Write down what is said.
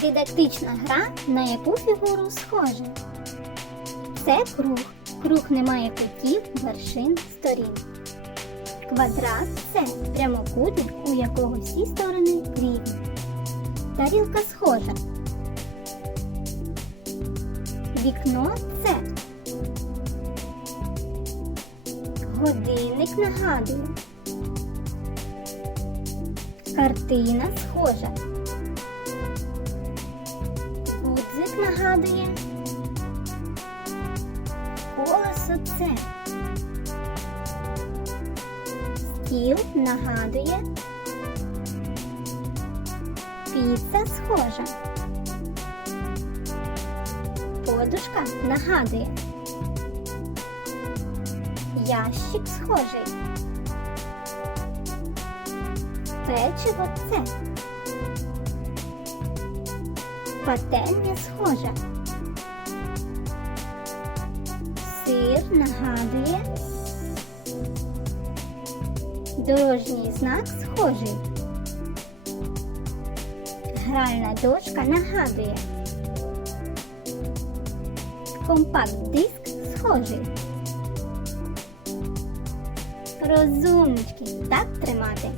Дидактична гра, на яку фігуру схоже. Це круг. Круг не має кутів, вершин, сторін. Квадрат це прямокутник, у якого всі сторони рівні. Тарілка схожа. Вікно це. Годинник нагадує. Картина схожа. Гудзик нагадує. Колесо це. Стіл нагадує. Піца схожа. Подушка нагадує. Ящик схожий. Печиво це. Пательня схожа. Сир нагадує. Дорожній знак схожий. Гральна дошка нагадує. Компакт-диск схожий. Розумнички, так тримати.